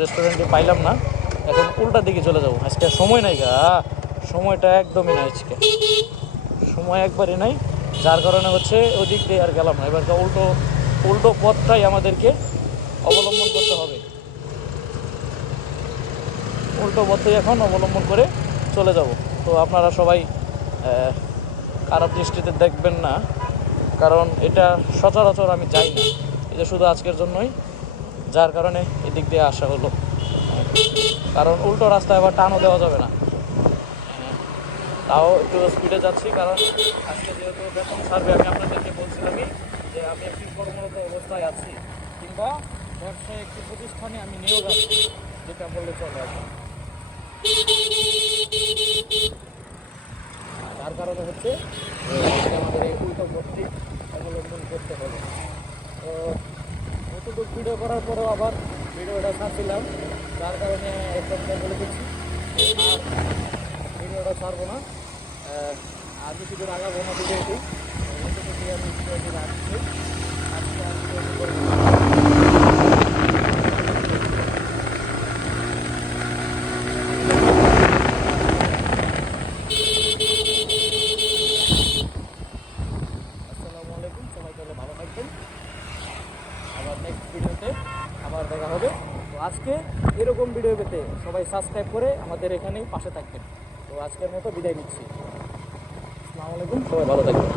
রেস্টুরেন্টে পাইলাম না, এখন উল্টা দিকে চলে যাবো। আজকে সময় নাই গা, সময়টা একদমই নাই আজকে, সময় একবারই নাই, যার কারণে হচ্ছে ওদিক দিয়ে আর গেলাম না। এবার উল্টো উল্টো পথটাই আমাদেরকে অবলম্বন করতে হবে, উল্টো পথেই এখন অবলম্বন করে চলে যাব। তো আপনারা সবাই খারাপ দৃষ্টিতে দেখবেন না, কারণ এটা সচরাচর আমি যাই না, এটা শুধু আজকের জন্যই, যার কারণে এদিক দিয়ে আসা হলো। কারণ উল্টো রাস্তায় আবার টানও দেওয়া যাবে না, তাও একটু স্পিডে যাচ্ছি, কারণ আজকে যেহেতু বেতন ছাড়বে, আমি আপনাদেরকে বলছিলামই যে আমি একটি কর্মরত অবস্থায় আছি, কিংবা ব্যবসায় একটি প্রতিষ্ঠানে আমি নিয়োগ আছি, যেটা বললে চলে এখন। তার কারণে হচ্ছে আমাদের এই উল্টো পথটি অবলম্বন করতে হবে। তো এতটুকু ভিডিও করার পরেও আবার ভিডিওটা ছাড়ছিলাম, যার কারণে একদম বলে দিচ্ছি আর ভিডিওটা ছাড়বো না, আর বেশি দূর আগাবো না ভিডিওটি, এতটুকুই আমি ভিডিওটি রাখছি। আজকে আর ভিডিওটি করবো না। আসসালামু আলাইকুম, সবাই তাহলে ভালো থাকবেন, আবার নেক্সট ভিডিওতে আবার দেখা হবে। তো আজকে এরকম ভিডিও পেতে সবাই সাবস্ক্রাইব করে আমাদের এখানেই পাশে থাকবেন। তো আজকের মতো বিদায় নিচ্ছি, আসসালামু আলাইকুম, সবাই ভালো থাকবেন।